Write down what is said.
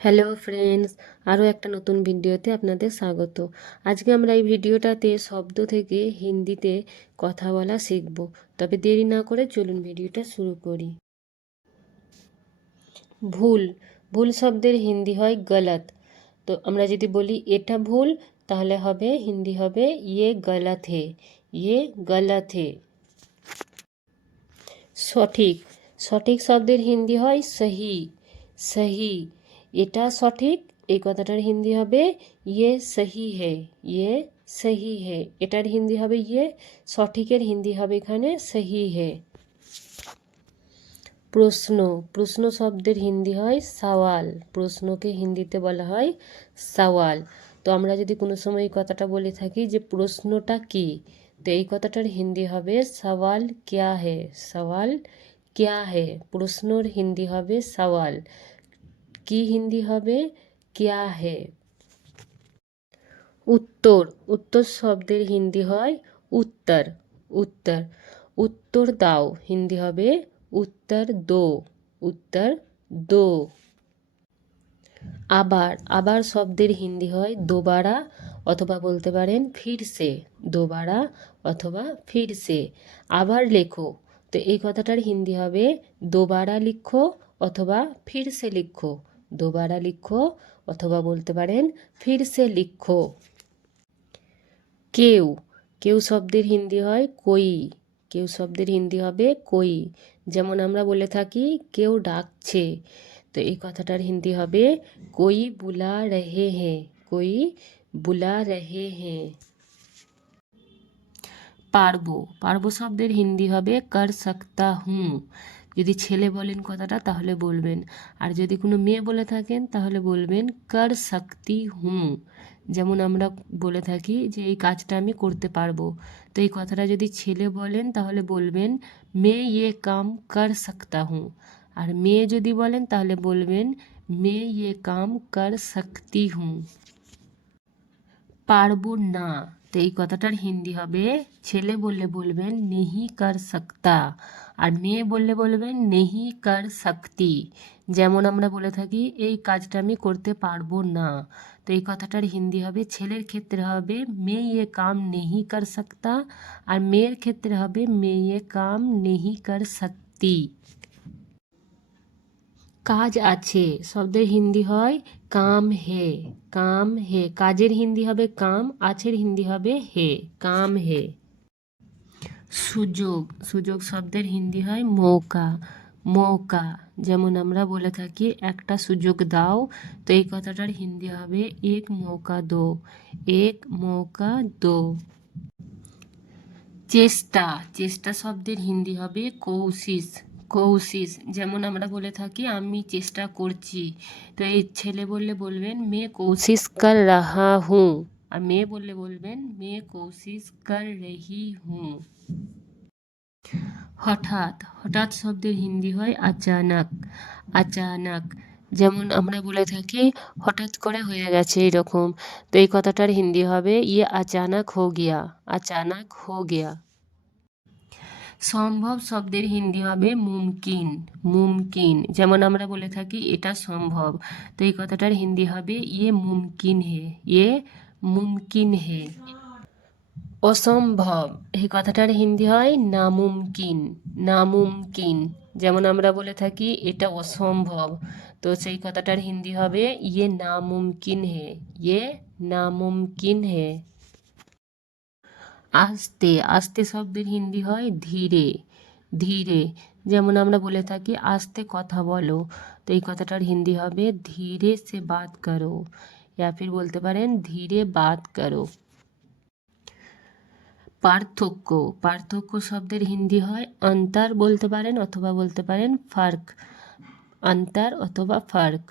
Hello friends, আরও একটা নতুন ভিডিওতে আপনাদের স্বাগত। আজকে আমরা এই ভিডিওটাতে শব্দ থেকে হিন্দিতে কথা বলা শিখব। তবে দেরি না করে চলুন ভিডিওটা শুরু করি। ভুল। ভুল শব্দের হিন্দি হয় গলত। তো আমরা যদি বলি এটা ভুল, তাহলে হবে হিন্দি হবে ইয়ে গলত হে, ইয়ে গলত হে। সঠিক। সঠিক শব্দের হিন্দি হয় সহি, সহি। এটা সঠিক, এই কথাটার হিন্দি হবে ইয়ে সহি হে, ইয়ে সহি হে। এটার হিন্দি হবে ইয়ে, সঠিকের হিন্দি হবে এখানে সহি হে। প্রশ্ন। প্রশ্ন শব্দের হিন্দি হয় সওয়াল। প্রশ্নকে হিন্দিতে বলা হয় সওয়াল। তো আমরা যদি কোনো সময় এই কথাটা বলে থাকি যে প্রশ্নটা কি, তো এই কথাটার হিন্দি হবে সওয়াল ক্যা হে, সওয়াল ক্যা হে। প্রশ্নর হিন্দি হবে সওয়াল, কি হিন্দি হবে ক্যা হে। উত্তর। উত্তর শব্দের হিন্দি হয় উত্তর, উত্তর। উত্তর দাও হিন্দি হবে উত্তর দো, উত্তর দো। আবার। আবার শব্দের হিন্দি হয় দোবারা, অথবা বলতে পারেন ফিরসে, দোবারা অথবা ফিরসে। আবার লেখো, তো এই কথাটার হিন্দি হবে দোবারা লিখো অথবা ফিরসে লিখো, দোবারা লিখো অথবা বলতে পারেন ফিরসে লিখো। কেউ। কেউ শব্দের হিন্দি হয় কই। কেউ শব্দের হিন্দি হবে কই। যেমন আমরা বলে থাকি কেউ ডাকছে, তো এই কথাটার হিন্দি হবে কই বুলা রহে হ্যাঁ, কই বুলা রহে হ্যাঁ। পারবো। পারবো শব্দের হিন্দি হবে কর সকতা হুঁ। যদি ছেলে বলেন কথাটা তাহলে বলবেন, আর যদি কোনো মেয়ে বলে থাকেন তাহলে বলবেন কর সকতি হুঁ। যেমন আমরা বলে থাকি যে এই কাজটা আমি করতে পারবো, তো এই কথাটা যদি ছেলে বলেন তাহলে বলবেন মে ইয়ে কাম কর সকতা হুঁ। আর মেয়ে যদি বলেন তাহলে বলবেন মে ইয়ে কাম কর সকতি হুঁ। পারবো না, তো এই কথাটার হিন্দি হবে ছেলে বললে বলবেন নেহি কর সকতা, আর মেয়ে বললে বলবেন নেহি কর সকতি। যেমন আমরা বলে থাকি এই কাজটা আমি করতে পারবো না, তো এই কথাটার হিন্দি হবে ছেলের ক্ষেত্রে হবে মে ইয়ে কাম নেহি কর সকতা, আর মেয়ের ক্ষেত্রে হবে মে ইয়ে কাম নেহি কর সকতি। কাজ আছে শব্দের হিন্দি হয় কাম হে, কাম হে। কাজের হিন্দি হবে কাম, আছের হিন্দি হবে হে, কাম হে। সুযোগ। সুযোগ শব্দের হিন্দি হয় মৌকা, মৌকা। যেমন আমরা বলে থাকি একটা সুযোগ দাও, তো এই কথাটার হিন্দি হবে এক মৌকা দো, এক মৌকা দো। চেষ্টা। চেষ্টা শব্দের হিন্দি হবে কৌশিস, কৌশিস। যেমন আমরা বলে থাকি আমি চেষ্টা করছি, তো এই ছেলে বললে বলবেন মে কোশিশ কর রাহা হুঁ, আর মেয়ে বললে বলবেন মে কোশিশ কর রহি হুঁ। হঠাৎ। হঠাৎ শব্দের হিন্দি হয় আচানক, আচানক। যেমন আমরা বলে থাকি হঠাৎ করে হয়ে গেছে এরকম, তো এই কথাটার হিন্দি হবে ইয়ে আচানক হো গিয়া, আচানক হো গিয়া। সম্ভব শব্দের হিন্দি হবে মুমকিন, মুমকিন। যেমন আমরা বলে থাকি এটা সম্ভব, তো এই কথাটার হিন্দি হবে ইয়ে মুমকিন হে, ইয়ে মুমকিন হে। অসম্ভব। এই কথাটার হিন্দি হয় নামুমকিন, নামুমকিন। যেমন আমরা বলে থাকি এটা অসম্ভব, তো সেই কথাটার হিন্দি হবে ইয়ে নামুমকিন হে, ইয়ে নামুমকিন হে। আস্তে। আস্তে শব্দের হিন্দি হয় ধীরে, ধীরে। যেমন আমরা বলে থাকি আস্তে কথা বলো, তো এই কথাটার হিন্দি হবে ধীরে সে বাত করো, ইয়া ফির বলতে পারেন ধীরে বাত করো। পার্থক্য। পার্থক্য শব্দের হিন্দি হয় অন্তর বলতে পারেন অথবা বলতে পারেন ফার্ক, অন্তর অথবা ফার্ক।